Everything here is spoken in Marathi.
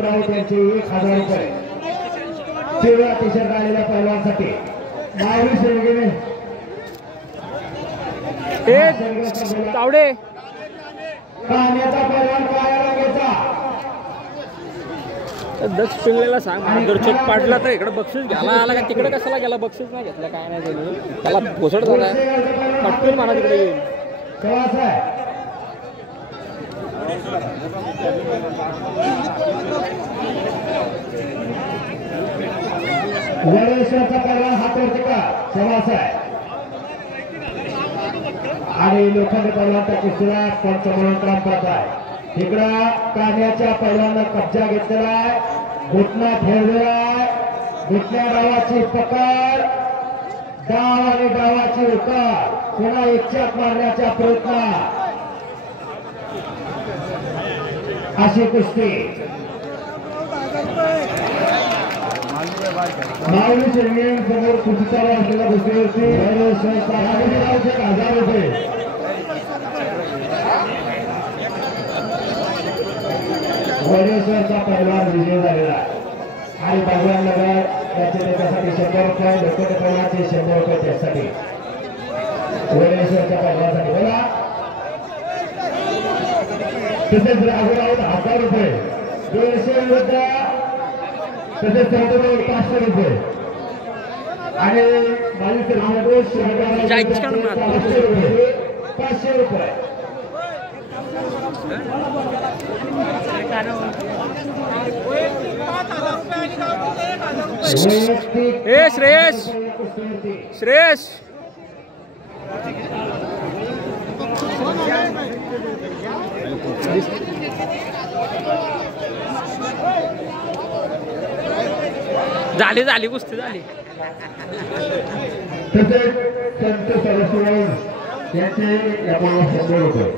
त्यांचे 1000 रुपये पिवळ्या टी शर्ट आलेल्या पैलवानसाठी तावडे कान्याचा पैलवान काळ्या रंगाचा दक्ष पिंगलेला सांग दर्शक पाडला तर इकडे बक्षीस घ्यायला आला का तिकडे कशाला गेला बक्षीस नाही घेतलं काय नाही त्यांनी त्याला घोसड झाला पटकन म्हणा तिकडे येईल वडेश्वरचा पैलवान हातवरती का सवास आहे आणि लोखंड पैलवानचा कुस्तीला पंच म्हणून काम करत आहे। इकडं कान्याच्या पैलवानानं कब्जा घेतलेला आहे घुटना ठेवलेला आहे घुटण्या डावाची पकड डाव आणि डावाची उकार पुन्हा एकच्यात मारण्याचा प्रयत्न अशी कुस्ती माऊली शेंगे समोर कुस्ती चालू असलेल्या कुस्तीवरती 1000 रुपये वडेश्वरचा पैलवान विजय झालेला आणि भगवान नगर त्याच्यासाठी 100 रुपये लोखंड पैलवानचे 100 रुपये त्यासाठी वडेश्वरच्या पैलवानासाठी बोला तसेच राघुराव 1000 रुपये 150 विरुद्ध तसेच 500 रुपये आणि 500 रुपये श्रेयस श्रेयस झाली कुस्ती झाली तसेच संत सरस्वती यांचे 100 रुपये